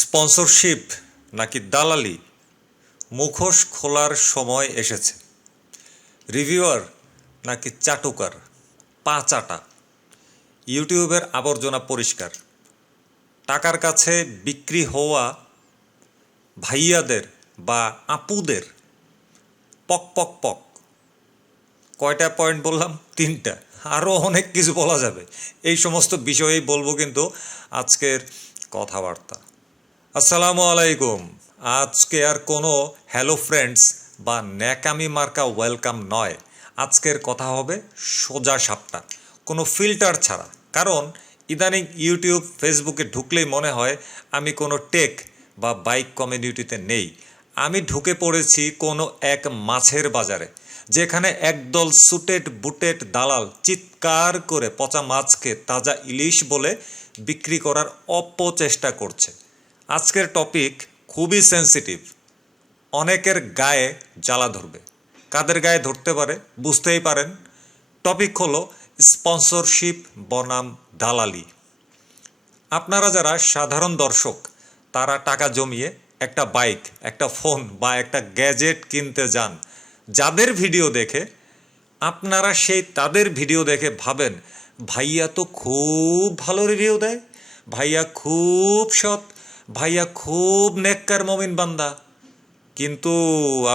Sponsorship নাকি দালালি, মুখোশ খোলার সময় এসেছে। রিভিউয়ার নাকি চাটুকার, পা চাটা। ইউটিউবের আবর্জনা পরিষ্কার। টাকার কাছে বিক্রি হওয়া ভাইয়াদের বা আপুদের পক পক পক। কয়টা পয়েন্ট বললাম? তিনটা। আরও অনেক কিছু বলা যাবে। এই সমস্ত বিষয়েই বলবো কিন্তু আজকের কথাবার্তা। আসসালামু আলাইকুম। আজকে আর কোনো হ্যালো ফ্রেন্ডস বা ন্যাকামি মার্কা ওয়েলকাম নয়। আজকের কথা হবে সোজা সাপটা, কোনো ফিল্টার ছাড়া। কারণ ইদানিং ইউটিউব ফেসবুকে ঢুকলেই মনে হয় আমি কোনো টেক বা বাইক কমিউনিটিতে নেই। আমি ঢুকে পড়েছি কোনো এক মাছের বাজারে, যেখানে একদল সুটেড বুটেড দালাল চিৎকার করে পচা মাছকে তাজা ইলিশ বলে বিক্রি করার অপচেষ্টা করছে। আজকের টপিক খুবই সেন্সিটিভ, অনেকের গায়ে জ্বালা ধরবে। কাদের গায়ে ধরতে পারে বুঝতেই পারেন। টপিক হলো স্পন্সরশিপ বনাম দালালি। আপনারা যারা সাধারণ দর্শক, তারা টাকা জমিয়ে একটা বাইক, একটা ফোন বা একটা গ্যাজেট কিনতে যান, যাদের ভিডিও দেখে আপনারা তাদের ভিডিও দেখে ভাবেন ভাইয়া তো খুব ভালো রিভিউ দেয়, ভাইয়া খুব সৎ, ভাইয়া খুব নেককার মমিন বান্দা। কিন্তু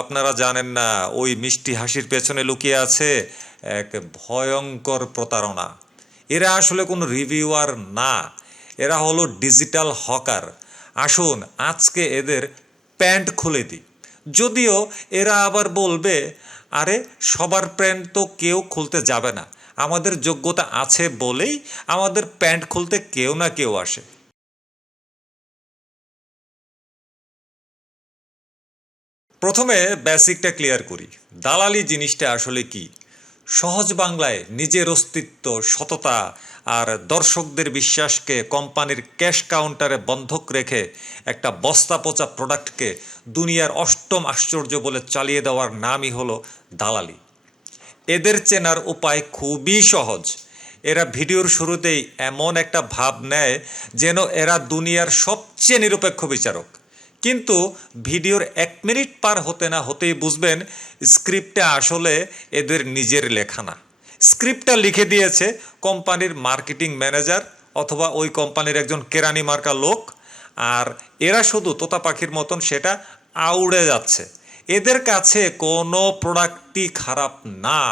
আপনারা জানেন না ওই মিষ্টি হাসির পেছনে লুকিয়ে আছে এক ভয়ঙ্কর প্রতারণা। এরা আসলে কোনো রিভিউয়ার না, এরা হলো ডিজিটাল হকার। আসুন আজকে এদের প্যান্ট খুলে দিই। যদিও এরা আবার বলবে, আরে সবার প্যান্ট তো কেউ খুলতে যাবে না, আমাদের যোগ্যতা আছে বলেই আমাদের প্যান্ট খুলতে কেউ না কেউ আসে। প্রথমে বেসিকটা ক্লিয়ার করি, দালালি জিনিসটা আসলে কি। সহজ বাংলায় নিজের অস্তিত্ব, সততা আর দর্শকদের বিশ্বাসকে কোম্পানির ক্যাশ কাউন্টারে বন্ধক রেখে একটা বস্তা পচা প্রোডাক্টকে দুনিয়ার অষ্টম আশ্চর্য বলে চালিয়ে দেওয়ার নামই হলো দালালি। এদের চেনার উপায় খুবই সহজ। এরা ভিডিওর শুরুতেই এমন একটা ভাব নেয় যেন এরা দুনিয়ার সবচেয়ে নিরপেক্ষ বিচারক। কিন্তু ভিডিওর 1 মিনিট পার হতে না হতেই বুঝবেন স্ক্রিপ্টটা আসলে এদের নিজের লেখা না। স্ক্রিপ্টটা লিখে দিয়েছে কোম্পানির মার্কেটিং ম্যানেজার অথবা ওই কোম্পানির একজন কেরানি মার্কা লোক, আর এরা শুধু তোতা পাখির মতন সেটা আউড়ে যাচ্ছে। এদের কাছে কোনো প্রোডাক্টই খারাপ না।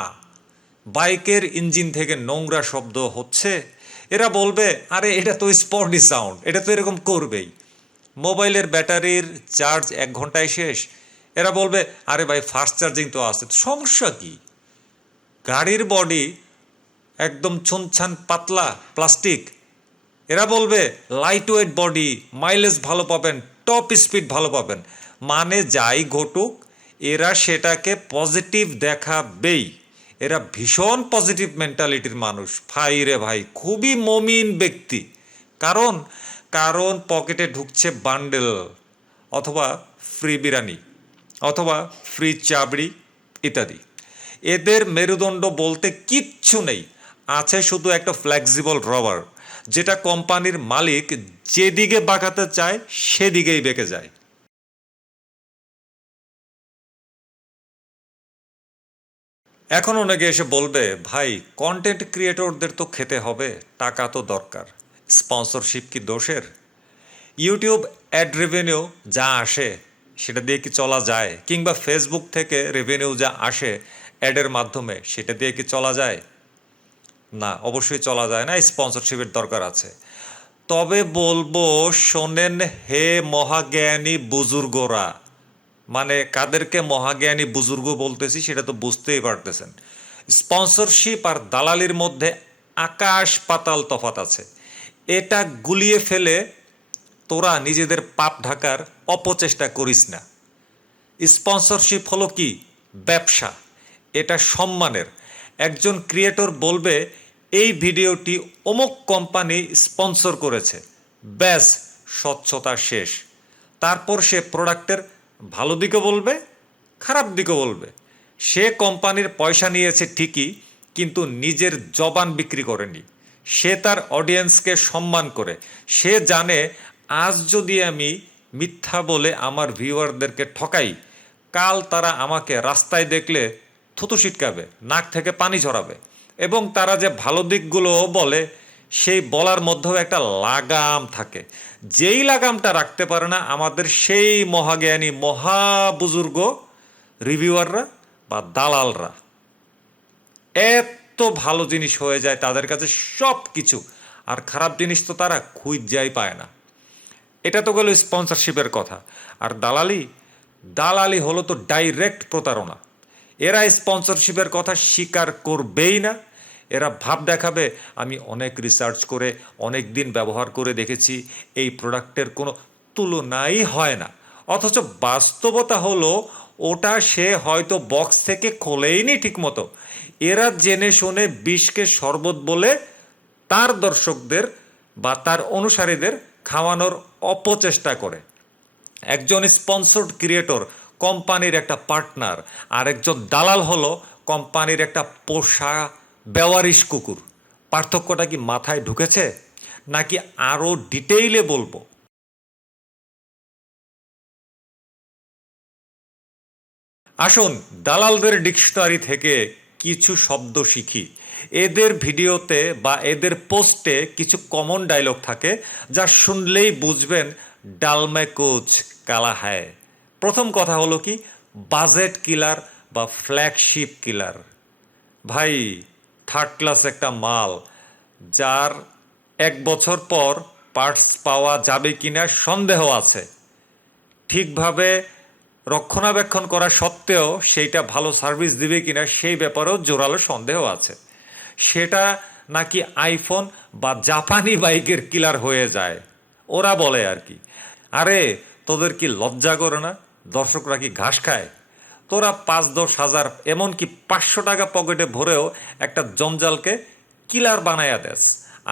বাইকের ইঞ্জিন থেকে নোংরা শব্দ হচ্ছে, এরা বলবে আরে এটা তো স্পর্টি সাউন্ড, এটা তো এরকম করবেই। মোবাইলের ব্যাটারির চার্জ 1 ঘন্টায় শেষ, এরা বলবে আরে ভাই ফাস্ট চার্জিং তো আছে, তো সমস্যা কি। গাড়ির বডি একদম ছুনছান পাতলা প্লাস্টিক, এরা বলবে লাইট ওয়েট বডি, মাইলেজ ভালো পাবেন, টপ স্পিড ভালো পাবেন। মানে যাই ঘটুক এরা সেটাকে পজিটিভ দেখাবেই। এরা ভীষণ পজিটিভ মেন্টালিটির মানুষ, ভাই রে ভাই, খুবই মমিন ব্যক্তি। কারণ কারণ পকেটে ঢুকছে বান্ডেল, অথবা ফ্রি বিরিয়ানি, অথবা ফ্রি চাবড়ি ইত্যাদি। এদের মেরুদণ্ড বলতে কিচ্ছু নেই, আছে শুধু একটা ফ্লেক্সিবল রবার, যেটা কোম্পানির মালিক যেদিকে বাঁকাতে চায় সেদিকেই বেঁকে যায়। এখন অনেকে এসে বলবে ভাই কন্টেন্ট ক্রিয়েটরদের তো খেতে হবে, টাকা তো দরকার, স্পন্সরশিপ কি দোষের? ইউটিউব অ্যাড রেভিনিউ যা আসে সেটা দিয়ে কি চলা যায়? কিংবা ফেসবুক থেকে রেভিনিউ যা আসে অ্যাডের মাধ্যমে সেটা দিয়ে কি চলা যায়? না, অবশ্যই চলা যায় না, স্পন্সরশিপের দরকার আছে। তবে বলবো শোনেন হে মহাজ্ঞানী বুজুর্গরা, মানে কাদেরকে মহাজ্ঞানী বুজুর্গ বলতেছি সেটা তো বুঝতেই পারতেছেন। স্পন্সরশিপ আর দালালির মধ্যে আকাশ পাতাল তফাত আছে। এটা গুলিয়ে ফেলে তোরা নিজেদের পাপ ঢাকার অপচেষ্টা করিস না। স্পন্সরশিপ হলো কি? ব্যবসা। এটা সম্মানের। একজন ক্রিয়েটর বলবে এই ভিডিওটি অমুক কোম্পানি স্পন্সর করেছে, ব্যাস, স্বচ্ছতা শেষ। তারপর সে প্রোডাক্টের ভালো দিকও বলবে, খারাপ দিকও বলবে। সে কোম্পানির পয়সা নিয়েছে ঠিকই, কিন্তু নিজের জবান বিক্রি করেনি। সে তার অডিয়েন্সকে সম্মান করে। সে জানে আজ যদি আমি মিথ্যা বলে আমার ভিউয়ারদেরকে ঠকাই, কাল তারা আমাকে রাস্তায় দেখলে থুতু ছিটকাবে, নাক থেকে পানি ঝরাবে, এবং তারা যে ভালো দিকগুলোও বলে সেই বলার মধ্যেও একটা লাগাম থাকে। যেই লাগামটা রাখতে পারে না আমাদের সেই মহাজ্ঞানী মহাবুজুর্গ রিভিউয়াররা বা দালালরা। এত ভালো জিনিস হয়ে যায় তাদের কাছে সব কিছু, আর খারাপ জিনিস তো তারা খুঁজেই পায় না। এটা তো গেল স্পন্সরশিপের কথা। আর দালালি, দালালি হলো তো ডাইরেক্ট প্রতারণা। এরা স্পন্সরশিপের কথা স্বীকার করবেই না। এরা ভাব দেখাবে আমি অনেক রিসার্চ করে অনেক দিন ব্যবহার করে দেখেছি এই প্রোডাক্টের কোনো তুলনাই হয় না, অথচ বাস্তবতা হলো ওটা সে হয়তো বক্স থেকে খোলেইনি ঠিক মতো। এরা জেনে শুনে বিষকে শরবত বলে তার দর্শকদের বা তার অনুসারীদের খাওয়ানোর অপচেষ্টা করে। একজন স্পন্সর্ড ক্রিয়েটর কোম্পানির একটা পার্টনার, আর একজন দালাল হলো কোম্পানির একটা পোষা বেওয়ারিশ কুকুর। পার্থক্যটা কি মাথায় ঢুকেছে, নাকি আরও ডিটেইলে বলবো? আসুন দালালদের ডিকশনারি থেকে কিছু শব্দ শিখি। এদের ভিডিওতে বা এদের পোস্টে কিছু কমন ডায়লগ থাকে যা শুনলেই বুঝবেন ডালমে কোচ কালা হ্যায়। প্রথম কথা হলো কি, বাজেট কিলার বা ফ্ল্যাগশিপ কিলার। ভাই, থার্ড ক্লাস একটা মাল, যার 1 বছর পর পার্টস পাওয়া যাবে কিনা সন্দেহ আছে। ঠিকভাবে রক্ষণাবেক্ষণ করা সত্ত্বেও সেইটা ভালো সার্ভিস দিবে কিনা সেই ব্যাপারেও জোরালো সন্দেহ আছে। সেটা নাকি আইফোন বা জাপানি বাইকের কিলার হয়ে যায়, ওরা বলে আর কি। আরে তোদের কি লজ্জা করে না? দর্শকরা কি ঘাস খায়? তোরা 5-10 হাজার এমনকি 500 টাকা পকেটে ভরেও একটা জঞ্জালকে কিলার বানায়া দেস,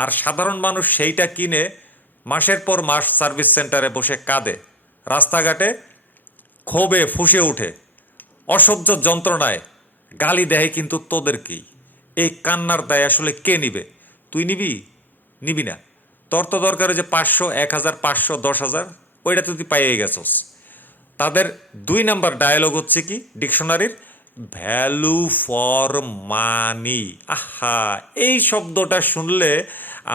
আর সাধারণ মানুষ সেইটা কিনে মাসের পর মাস সার্ভিস সেন্টারে বসে কাঁদে, রাস্তাঘাটে ক্ষোভে ফুঁসে উঠে, অসহ্য যন্ত্রণায় গালি দেয়। কিন্তু তোদেরকেই এই কান্নার দায় আসলে কে নিবে? তুই নিবি? নিবি না। তোর তো দরকার যে 500, 1000, 500, 10,000, ওইটা তো তুই পাইয়ে গেছস। তাদের 2 নাম্বার ডায়ালগ হচ্ছে কি ডিকশনারির, ভ্যালু ফর মানি। আহা, এই শব্দটা শুনলে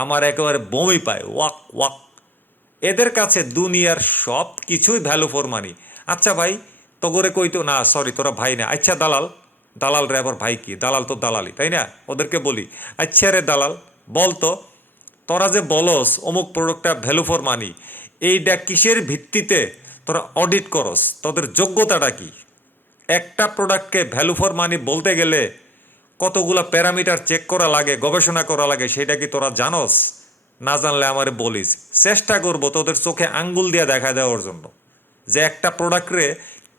আমার একেবারে বমি পায়, ওয়াক ওয়াক। এদের কাছে দুনিয়ার সব কিছুই ভ্যালু ফর মানি। আচ্ছা ভাই, তগরে কইতো না, সরি তোরা ভাই না, আচ্ছা দালাল, দালাল রে আবার ভাই কি? দালাল তো দালালি, তাই না? ওদেরকে বলি, আচ্ছা রে দালাল, বলতো তোরা যে বলস অমুক প্রোডাক্টটা ভ্যালু ফর মানি, এইটা কিসের ভিত্তিতে তোরা অডিট করস? তোদের যোগ্যতাটা কি? একটা প্রোডাক্টকে ভ্যালু ফর মানি বলতে গেলে কতগুলা প্যারামিটার চেক করা লাগে, গবেষণা করা লাগে, সেটা কি তোরা জানোস? না জানলে আমারে বলিস, চেষ্টা করব তোদের চোখে আঙ্গুল দিয়ে দেখা দেওয়ার জন্য যে একটা প্রোডাক্টরে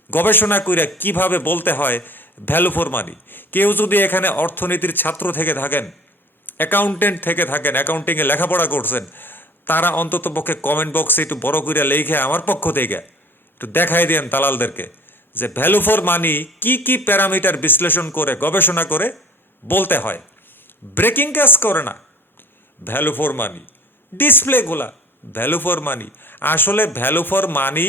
গবেষণা করে কিভাবে বলতে হয় ভ্যালু ফর মানি। কেউ যদি এখানে অর্থনীতির ছাত্র থেকে থাকেন, অ্যাকাউন্টেন্ট থেকে থাকেন, অ্যাকাউন্টিংয়ে লেখাপড়া করছেন, তারা অন্তত পক্ষে কমেন্ট বক্সে একটু বড় করে লেখে আমার পক্ষ থেকে একটু দেখাই দেন দালালদেরকে যে ভ্যালু ফর মানি কি কি প্যারামিটার বিশ্লেষণ করে গবেষণা করে বলতে হয়। ব্রেকিং ক্যাশ করে না ভ্যালু ফর মানি, ডিসপ্লেগুলা ভ্যালু ফর মানি। আসলে ভ্যালু ফর মানি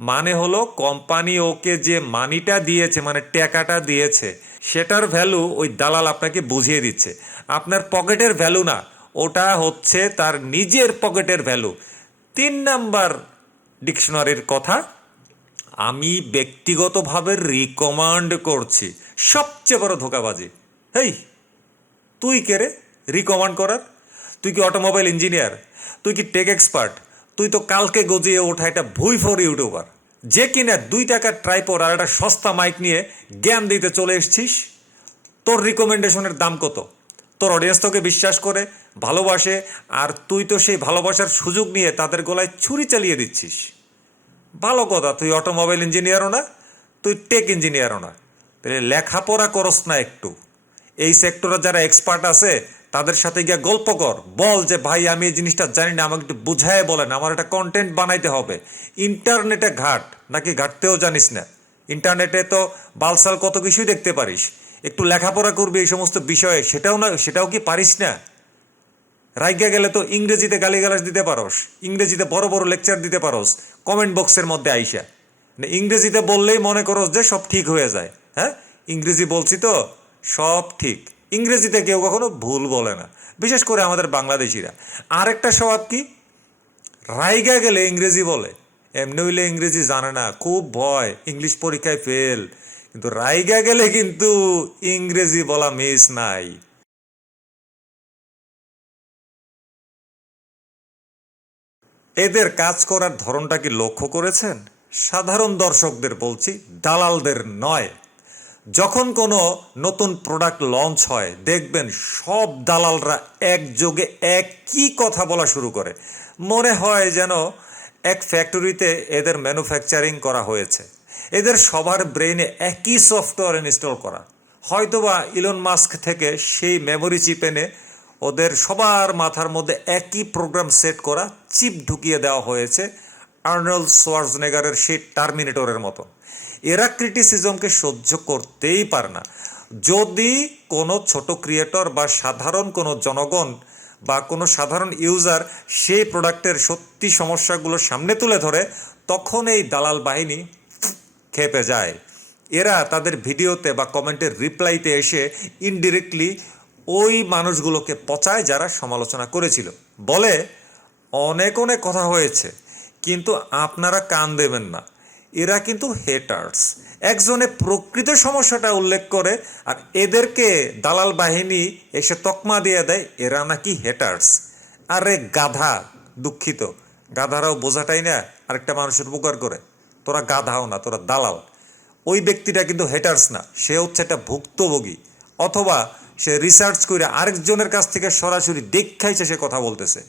মানে হলো কোম্পানি ওকে যে মানিটা দিয়েছে, মানে টাকাটা দিয়েছে, সেটার ভ্যালু ওই দালাল আপনাকে বুঝিয়ে দিচ্ছে। আপনার পকেটের ভ্যালু না, ওটা হচ্ছে তার নিজের পকেটের ভ্যালু। 3 নাম্বার ডিকশনারির কথা, আমি ব্যক্তিগতভাবে রিকমান্ড করছি, সবচেয়ে বড় ধোঁকাবাজি। হেই, তুই কে রে রিকমান্ড করার? তুই কি অটোমোবাইল ইঞ্জিনিয়ার? তুই কি টেক এক্সপার্ট? তুই তো কালকে গজিয়ে ওঠা একটা ভুইফোর ইউটিউবার, যে কিনা 2 টাকার ট্রাইপড আর একটা সস্তা মাইক নিয়ে জ্ঞান দিতে চলে এসছিস। তোর রিকমেন্ডেশনের দাম কত? তোর অডিয়েন্স তোকে বিশ্বাস করে, ভালোবাসে, আর তুই তো সেই ভালোবাসার সুযোগ নিয়ে তাদের গলায় ছুরি চালিয়ে দিচ্ছিস। ভালো কথা, তুই অটোমোবাইল ইঞ্জিনিয়ারও না, তুই টেক ইঞ্জিনিয়ারও না, তাহলে লেখাপড়া করস না একটু? এই সেক্টরে যারা এক্সপার্ট আছে তাদের সাথে গিয়ে গল্প কর, বল যে ভাই আমি এই জিনিসটা জানি না, আমাকে একটু বুঝায় বলেন, আমার একটা কন্টেন্ট বানাইতে হবে। ইন্টারনেটে ঘাট, নাকি ঘাটতেও জানিস না? ইন্টারনেটে তো বালসাল কত কিছুই দেখতে পারিস। একটু লেখাপড়া করবি এই সমস্ত বিষয়ে, সেটাও না, সেটাও কি পারিস না? রাইগা গেলে তো ইংরেজিতে গালিগালাজ দিতে পারোস, ইংরেজিতে বড় বড় লেকচার দিতে পারোস কমেন্ট বক্সের মধ্যে আইসা। ইংরেজিতে বললেই মনে করো যে সব ঠিক হয়ে যায়। হ্যাঁ, ইংরেজি বলছি তো সব ঠিক। ইংরেজিতে কেউ কখনো ভুল বলে না, বিশেষ করে আমাদের বাংলাদেশিরা। আরেকটা স্বভাব কি, রাইগা গেলে ইংরেজি বলে। এমনি হইলে ইংরেজি জানে না, খুব ভয়, ইংলিশ পরীক্ষায় ফেল। কিন্তু রাইগা গেলে কিন্তু ইংরেজি বলা মিস নাই। এদের কাজ করার ধরনটা কি লক্ষ্য করেছেন? সাধারণ দর্শকদের বলছি, দালালদের নয়। যখন কোনো নতুন প্রোডাক্ট লঞ্চ হয় দেখবেন সব দালালরা একযোগে একই কথা বলা শুরু করে। মনে হয় যেন এক ফ্যাক্টরিতে এদের ম্যানুফ্যাকচারিং করা হয়েছে। এদের সবার ব্রেইনে একই সফটওয়্যার ইনস্টল করা। হয়তোবা ইলন মাস্ক থেকে সেই মেমোরি চিপ এনে ওদের সবার মাথার মধ্যে একই প্রোগ্রাম সেট করা চিপ ঢুকিয়ে দেওয়া হয়েছে, আর্নল্ড সোয়ার্জনেগারের সেই টার্মিনেটরের মতো। এরা ক্রিটিসিজমকে সহ্য করতেই পারে না। যদি কোনো ছোট ক্রিয়েটর বা সাধারণ কোনো জনগণ বা কোনো সাধারণ ইউজার সেই প্রোডাক্টের সত্যি সমস্যাগুলো সামনে তুলে ধরে, তখন এই দালাল বাহিনী খেপে যায়। এরা তাদের ভিডিওতে বা কমেন্টের রিপ্লাইতে এসে ইনডিরেক্টলি ওই মানুষগুলোকে পচায় যারা সমালোচনা করেছিল। বলে, অনেক অনেক কথা হয়েছে কিন্তু আপনারা কান দেবেন না, এরা কিন্তু হেটার্স। একজনে প্রকৃত সমস্যাটা উল্লেখ করে আর এদেরকে দালাল বাহিনী এসে তকমা দিয়ে দেয় এরা নাকি হেটার্স। আরে গাধা, দুঃখিত, গাধারাও বোঝাটাই না আরেকটা মানুষের উপকার করে। তোরা গাধাও না, তোরা দালাল। ওই ব্যক্তিটা কিন্তু হেটার্স না, সে হচ্ছে একটা ভুক্তভোগী, অথবা সে রিসার্চ করে আরেকজনের কাছ থেকে সরাসরি দেখাইছে সে কথা বলতেছে।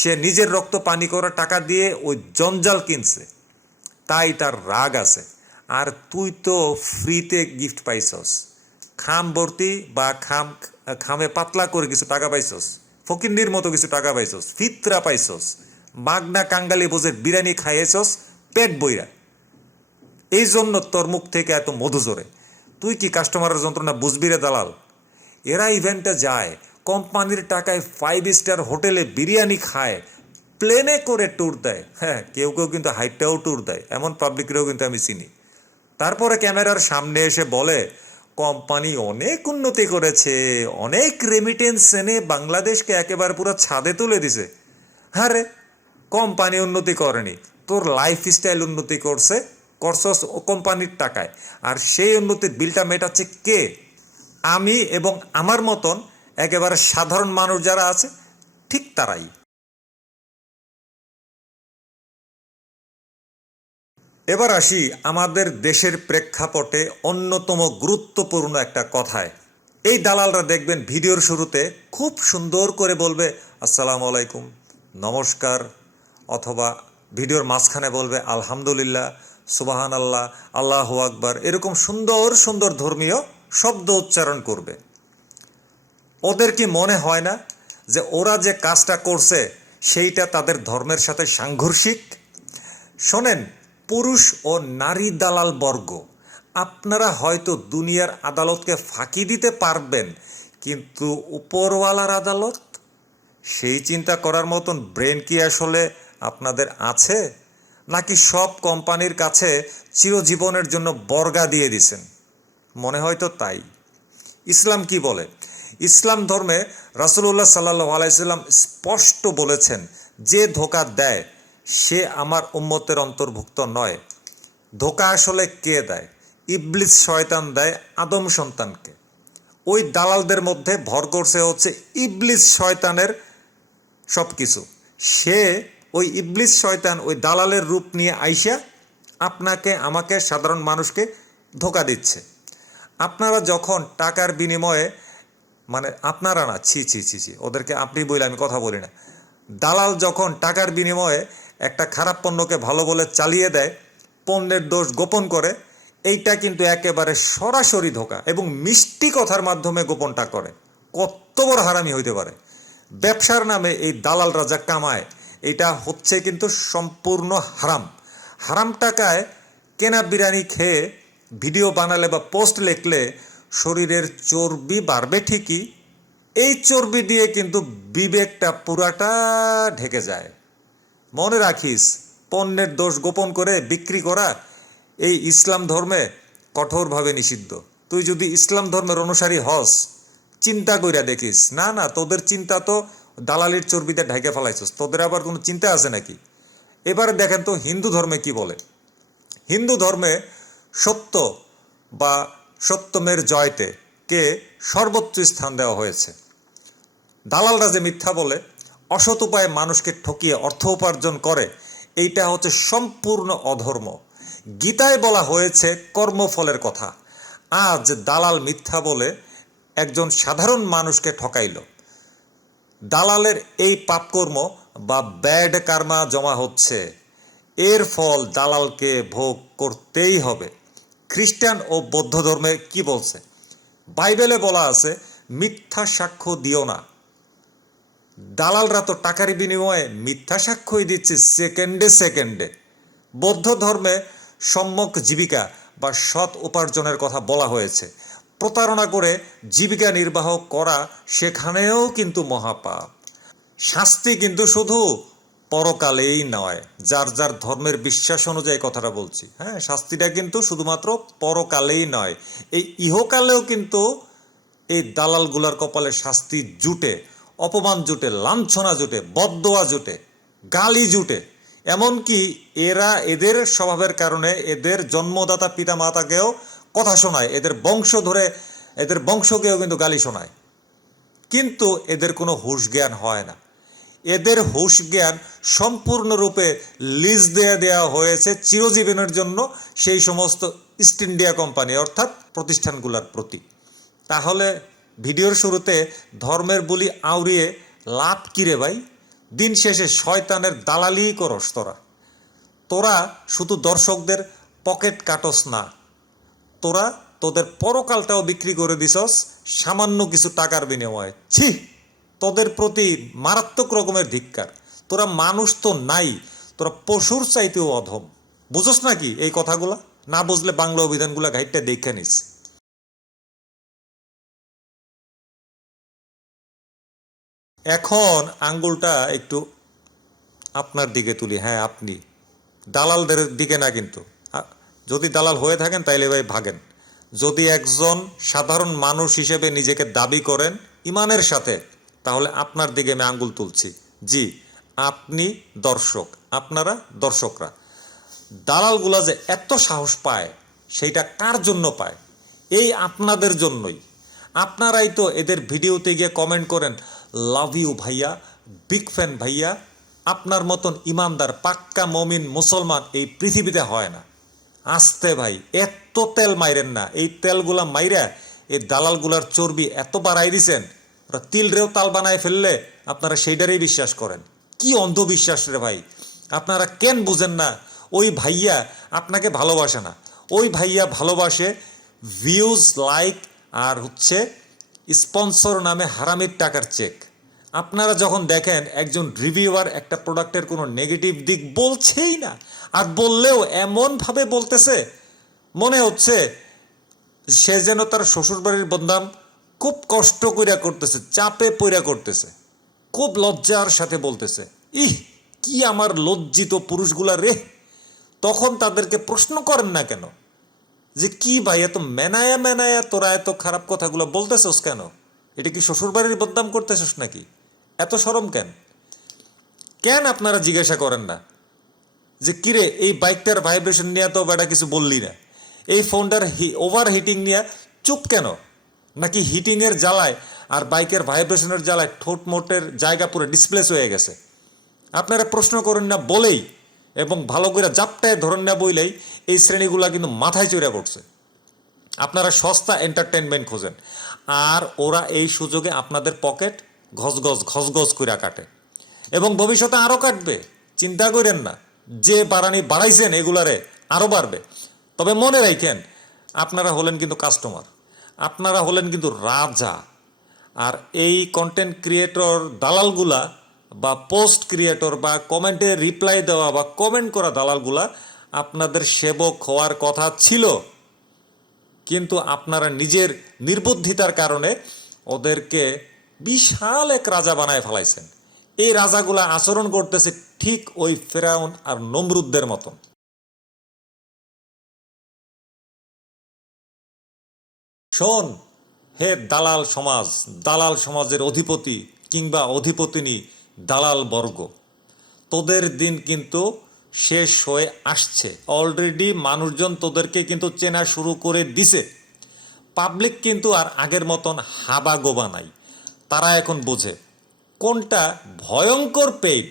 সে নিজের রক্ত পানি করা টাকা দিয়ে ওই জঞ্জাল কিনছে, তাই তার রাগ আছে। আর তুই তো ফ্রিতে গিফট পাইছস, খাম ভর্তি বা খামে পাতলা করে কিছু টাকা পাইছস, ফকিন্নির মতো কিছু টাকা পাইছস, ফিতরা পাইছস, মাগনা কাঙ্গালি বোঝের বিরিয়ানি খাইয়েছস পেট বইরা। এই জন্য তোর মুখ থেকে এত মধু জোরে। তুই কি কাস্টমারের যন্ত্রণা বুঝবি রে দালাল? এরা ইভেন্টে যায়, কোম্পানির টাকায় 5 স্টার হোটেলে বিরিয়ানি খায়, প্লেনে করে ট্যুর দেয়। হ্যাঁ, কেউ কেউ কিন্তু হাইটটাও ট্যুর দেয়, এমন পাবলিকরাও কিন্তু আমি চিনি। তারপরে ক্যামেরার সামনে এসে বলে কোম্পানি অনেক উন্নতি করেছে, অনেক রেমিটেন্স এনে বাংলাদেশকে একেবারে পুরো ছাদে তুলে দিছে। হ্যাঁ রে, কোম্পানি উন্নতি করেনি, তোর লাইফস্টাইল উন্নতি করছস ও কোম্পানির টাকায়। আর সেই উন্নতির বিলটা মেটাচ্ছে কে? আমি এবং আমার মতন একেবারে সাধারণ মানুষ যারা আছে ঠিক তারাই। এবার আসি আমাদের দেশের প্রেক্ষাপটে অন্যতম গুরুত্বপূর্ণ একটা কথায়। এই দালালরা দেখবেন ভিডিওর শুরুতে খুব সুন্দর করে বলবে আসসালামু আলাইকুম, নমস্কার, অথবা ভিডিওর মাঝখানে বলবে আলহামদুলিল্লাহ, সুবাহান আল্লাহ, আল্লাহু আকবার, এরকম সুন্দর সুন্দর ধর্মীয় শব্দ উচ্চারণ করবে। ওদের কি মনে হয় না যে ওরা যে কাজটা করছে সেইটা তাদের ধর্মের সাথে সাংঘর্ষিক? শোনেন, পুরুষ ও নারী দালাল বর্গ, আপনারা হয়তো দুনিয়ার আদালতকে ফাঁকি দিতে পারবেন, কিন্তু উপরওয়ালার আদালত, সেই চিন্তা করার মতন ব্রেন কি আসলে আপনাদের আছে? নাকি সব কোম্পানির কাছে চিরজীবনের জন্য বর্গা দিয়ে দিছেন? মনে হয় তো তাই। ইসলাম কি বলে? ইসলাম ধর্মে রাসূলুল্লাহ সাল্লাল্লাহু আলাইহি সাল্লাম স্পষ্ট বলেছেন, যে ধোঁকা দেয় সে আমার উম্মতের অন্তর্ভুক্ত নয়। ধোঁকা আসলে কে দেয়? ইবলিস শয়তান দেয় আদম সন্তানকে। ওই দালালদের মধ্যে ভর করছে হচ্ছে ইবলিস শয়তানের সব কিছু। সে ওই ইবলিস শয়তান ওই দালালের রূপ নিয়ে আইসা আপনাকে আমাকে সাধারণ মানুষকে ধোঁকা দিচ্ছে। আপনারা যখন টাকার বিনিময়ে, মানে আপনারা না, ছি ছি ছি ছি, ওদেরকে আপনি বলে আমি কথা বলি না, দালাল যখন টাকার বিনিময়ে একটা খারাপ পণ্যকে ভালো বলে চালিয়ে দেয়, পণ্যের দোষ গোপন করে, এইটা কিন্তু একেবারে সরাসরি ধোঁকা এবং মিষ্টি কথার মাধ্যমে গোপনটা করে। কত বড় হারামি হইতে পারে! ব্যবসার নামে এই দালালরা যা কামায়, এটা হচ্ছে কিন্তু সম্পূর্ণ হারাম। হারাম টাকায় কেনা বিরিয়ানি খেয়ে ভিডিও বানালে বা পোস্ট লিখলে শরীরের চর্বি বাড়বে ঠিকই, এই চর্বি দিয়ে কিন্তু বিবেকটা পুরাটা ঢেকে যায়। মনে রাখিস, পণ্যের দোষ গোপন করে বিক্রি করা এই ইসলাম ধর্মে কঠোরভাবে নিষিদ্ধ। তুই যদি ইসলাম ধর্মের অনুসারী হস, চিন্তা কইরা দেখিস, না না, তোদের চিন্তা তো দালালির চর্বিতে ঢেকে ফেলাইছস, তোদের আবার কোনো চিন্তা আছে নাকি? এবারে দেখেন তো হিন্দু ধর্মে কি বলে। হিন্দু ধর্মে সত্য বা সত্যমের জয়তে কে সর্বোচ্চ স্থান দেওয়া হয়েছে। দালালরা যে মিথ্যা বলে, অসৎ উপায়ে মানুষকে ঠকিয়ে অর্থ উপার্জন করে, এইটা হচ্ছে সম্পূর্ণ অধর্ম। গীতায় বলা হয়েছে কর্মফলের কথা। আজ দালাল মিথ্যা বলে একজন সাধারণ মানুষকে ঠকাইল। দালালের এই পাপকর্ম বা ব্যাড কার্মা জমা হচ্ছে, এর ফল দালালকে ভোগ করতেই হবে। খ্রিস্টান ও বৌদ্ধ ধর্মে কি বলছে? বাইবেলে বলা আছে মিথ্যা সাক্ষ্য দিও না। দালালরা তো টাকার বিনিময়ে মিথ্যা সাক্ষ্যই দিচ্ছে সেকেন্ডে সেকেন্ডে। বৌদ্ধ ধর্মে সম্যক জীবিকা বা সৎ উপার্জনের কথা বলা হয়েছে। প্রতারণা করে জীবিকা নির্বাহ করা সেখানেও কিন্তু মহাপাপ। শাস্তি কিন্তু শুধু পরকালেই নয়, যার যার ধর্মের বিশ্বাস অনুযায়ী কথাটা বলছি, হ্যাঁ, শাস্তিটা কিন্তু শুধুমাত্র পরকালেই নয়, এই ইহকালেও কিন্তু এই দালালগুলার কপালে শাস্তি জুটে, অপমান জুটে, লাঞ্ছনা জুটে, বদদোয়া জুটে, গালি জুটে। এমনকি এরা এদের স্বভাবের কারণে এদের জন্মদাতা পিতা মাতাকেও কথা শোনায়, এদের বংশ ধরে এদের বংশকেও কিন্তু গালি শোনায়। কিন্তু এদের কোনো হুঁশ জ্ঞান হয় না। এদের হুঁশ জ্ঞান সম্পূর্ণরূপে লিজ দেওয়া হয়েছে চিরজীবনের জন্য সেই সমস্ত ইস্ট ইন্ডিয়া কোম্পানি অর্থাৎ প্রতিষ্ঠানগুলোর প্রতি। তাহলে ভিডিওর শুরুতে ধর্মের বুলি আউড়িয়ে লাভ কিরে ভাই? দিন শেষে শয়তানের দালালি করস তোরা। তোরা শুধু দর্শকদের পকেট কাটস না, তোরা তোদের পরকালটাও বিক্রি করে দিছস সামান্য কিছু টাকার বিনিময়ে। ছি, তোদের প্রতি মারাত্মক রকমের ধিক্কার। তোরা মানুষ তো নাই, তোরা পশুর চাইতেও অধম। বুঝোস নাকি এই কথাগুলা? না বুঝলে বাংলা অভিধানগুলা ঘাইটটা দেখে নিস। এখন আঙ্গুলটা একটু আপনার দিকে তুলি। হ্যাঁ, আপনি দালালদের দিকে না, কিন্তু যদি দালাল হয়ে থাকেন তাইলে ভাই ভাগেন। যদি একজন সাধারণ মানুষ হিসেবে নিজেকে দাবি করেন ইমানের সাথে, তাহলে আপনার দিকে আমি আঙ্গুল তুলছি। জি, আপনি দর্শক, আপনারা দর্শকরা। দালালগুলা যে এত সাহস পায়, সেইটা কার জন্য পায়? এই আপনাদের জন্যই। আপনারাই তো এদের ভিডিওতে গিয়ে কমেন্ট করেন, লাভ ইউ ভাইয়া, বিগ ফ্যান ভাইয়া। আপনার মতন ইমানদার পাক্কা মমিন মুসলমান এই পৃথিবীতে হয় না। আসতে ভাই, এত তেল মাইরেন না। এই তেলগুলা মাইরা এই দালালগুলার চর্বি এত বাড়াই দিছেন, ওরা তিলরেও তাল বানায় ফেললে আপনারা সেইটারই বিশ্বাস করেন। কি অন্ধবিশ্বাস রে ভাই! আপনারা কেন বুঝেন না? ওই ভাইয়া আপনাকে ভালোবাসে না, ওই ভাইয়া ভালোবাসে ভিউজ, লাইক আর হচ্ছে স্পন্সর নামে হারামির টাকার চেক। আপনারা যখন দেখেন একজন রিভিউয়ার একটা প্রোডাক্টের কোনো নেগেটিভ দিক বলছেই না, আর বললেও এমনভাবে বলতেছে মনে হচ্ছে সে যেন তার শ্বশুরবাড়ির বদনাম খুব কষ্ট কইরা করতেছে, চাপে পইরা করতেছে, খুব লজ্জার সাথে বলতেছে। ইহ, কি আমার লজ্জিত পুরুষগুলা রে! তখন তাদেরকে প্রশ্ন করেন না কেন যে কি ভাই এত মেনায়া মেনায়া তোরা এত খারাপ কথাগুলো বলতেছস কেন? এটা কি শ্বশুরবাড়ির বদনাম করতেছস নাকি? এত শরম কেন? কেন আপনারা জিজ্ঞাসা করেন না যে কিরে এই বাইকটার ভাইব্রেশন নিয়ে তো বেটা কিছু বললি না, এই ফোনটার ওভার হিটিং নিয়ে চুপ কেন? নাকি হিটিংয়ের জ্বালায় আর বাইকের ভাইব্রেশনের জ্বালায় ঠোঁট মোটের জায়গা পুরো ডিসপ্লেস হয়ে গেছে? আপনারা প্রশ্ন করেন না বলেই এবং ভালো করে জাপটায় ধরেন না বইলেই এই শ্রেণীগুলা কিন্তু মাথায় চড়ে পড়ছে। আপনারা সস্তা এন্টারটেনমেন্ট খোঁজেন, আর ওরা এই সুযোগে আপনাদের পকেট ঘসঘস করে কাটে এবং ভবিষ্যতে আরও কাটবে। চিন্তা করেন না, যে বাড়ানি বাড়াইছেন এগুলারে আরও বাড়বে। তবে মনে রাখেন, আপনারা হলেন কিন্তু কাস্টমার, আপনারা হলেন কিন্তু রাজা। আর এই কন্টেন্ট ক্রিয়েটর দালালগুলা বা পোস্ট ক্রিয়েটর বা কমেন্টে রিপ্লাই দেওয়া বা কমেন্ট করা দালালগুলা আপনাদের সেবক হওয়ার কথা ছিল, কিন্তু আপনারা নিজের নির্বুদ্ধিতার কারণে ওদেরকে বিশাল এক রাজা বানায় ফেলাইছেন। এই রাজাগুলা আচরণ করতেছে ঠিক ওই ফেরাউন আর নমরুদদের মতন। শোন হে দালাল সমাজ, দালাল সমাজের অধিপতি কিংবা অধিপতিনী দালাল বর্গ, তোদের দিন কিন্তু শেষ হয়ে আসছে। অলরেডি মানুষজন তোদেরকে কিন্তু চেনা শুরু করে দিছে। পাবলিক কিন্তু আর আগের মতন হাবা গোবা নাই। তারা এখন বোঝে কোনটা ভয়ঙ্কর পেইড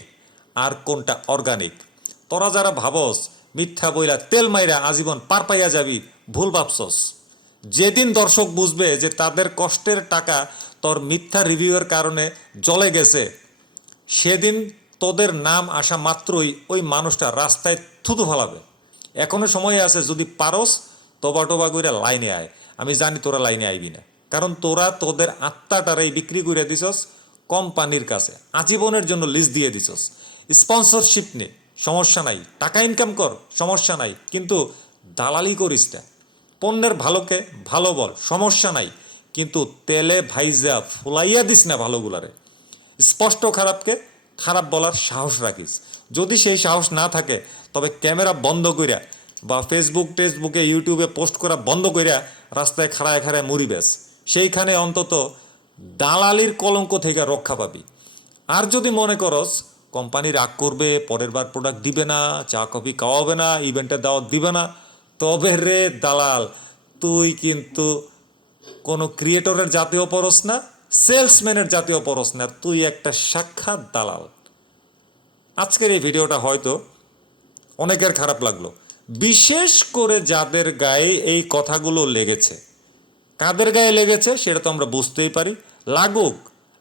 আর কোনটা অর্গানিক। তোরা যারা ভাবস মিথ্যা বইলা তেল মাইরা আজীবন পার পাইয়া যাবি, ভুল ভাবছস। যেদিন দর্শক বুঝবে যে তাদের কষ্টের টাকা তোর মিথ্যা রিভিউয়ের কারণে জ্বলে গেছে, সেদিন তোদের নাম আসা মাত্রই ওই মানুষটা রাস্তায় থুতু ফালাবে। এখনো সময় আছে, যদি পারস তোবা টোবা কইরা লাইনে আয়। আমি জানি তোরা লাইনে আইবি না, কারণ তোরা তোদের আত্মাটারাই বিক্রি করে দিছস কোম্পানির কাছে, আজীবনের জন্য লিস্ট দিয়ে দিছস। স্পন্সরশিপ নে, সমস্যা নাই, টাকা ইনকাম কর, সমস্যা নাই, কিন্তু দালালি করিস না। পণ্যের ভালোকে ভালো বল, সমস্যা নাই, কিন্তু তেলে ভাইজা ফুলাইয়া দিস না ভালোগুলারে। স্পষ্ট খারাপকে খারাপ বলার সাহস রাখিস। যদি সেই সাহস না থাকে তবে ক্যামেরা বন্ধ কইরা বা টেসবুকে ইউটিউবে পোস্ট করা বন্ধ কইরা রাস্তায় খাড়ায় খাড়ায় মুড়ি বেস। সেইখানে অন্তত দালালির কলঙ্ক থেকে রক্ষা পাবি। আর যদি মনে করস কোম্পানি রাগ করবে, পরের বার প্রোডাক্ট দিবে না, চা কফি খাওয়াবে না, ইভেন্টের দাওয়াত দিবে না, তবে রে দালাল, তুই কিন্তু কোনো ক্রিয়েটরের জাতীয় পরস না, সেলসম্যানের জাতীয় পরস না, তুই একটা সাক্ষাৎ দালাল। আজকের এই ভিডিওটা হয়তো অনেকের খারাপ লাগলো, বিশেষ করে যাদের গায়ে এই কথাগুলো লেগেছে। কাদের গায়ে লেগেছে সেটা তো আমরা বুঝতেই পারি। লাগুক,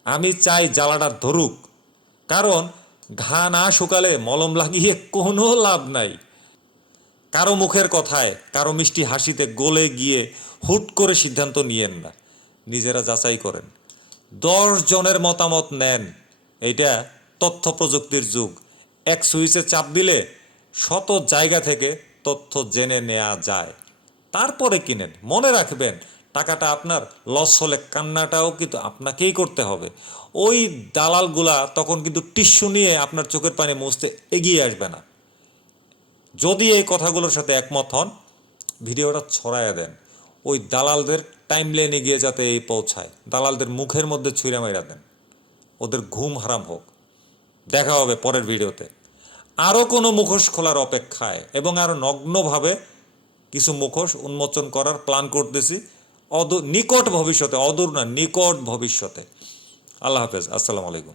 আমি চাই জ্বালাটা ধরুক, কারণ ঘা না শুকালে মলম লাগিয়ে কোনো লাভ নাই। কারো মুখের কথায়, কারো মিষ্টি হাসিতে গলে গিয়ে হুট করে সিদ্ধান্ত নিয়েন না, নিজেরা যাচাই করেন। 10 জনের মতামত নেন। এইটা তথ্য প্রযুক্তির যুগ, এক সুইচে চাপ দিলে শত জায়গা থেকে তথ্য জেনে নেওয়া যায়, তারপরে কিনেন। মনে রাখবেন, টাকাটা আপনার লস হলে কান্নাটাও কিন্তু আপনাকেই করতে হবে। ওই দালালগুলা তখন কিন্তু টিস্যু নিয়ে আপনার চোখের পানি মুছতে এগিয়ে আসবে না। যদি এই কথাগুলোর সাথে একমত হন, ভিডিওটা ছড়াইয়া দেন, ওই দালালদের টাইম লাইনে গিয়ে যাতে এই পৌঁছায়, দালালদের মুখের মধ্যে ছুঁড়ে মাইরা দেন, ওদের ঘুম হারাম হোক। দেখা হবে পরের ভিডিওতে আরও কোনো মুখোশ খোলার অপেক্ষায়, এবং আরও নগ্নভাবে কিছু মুখোশ উন্মোচন করার প্ল্যান করতেছি নিকট ভবিষ্যতে, অদূর না, নিকট ভবিষ্যতে। আল্লাহ হাফেজ, আসসালামু আলাইকুম।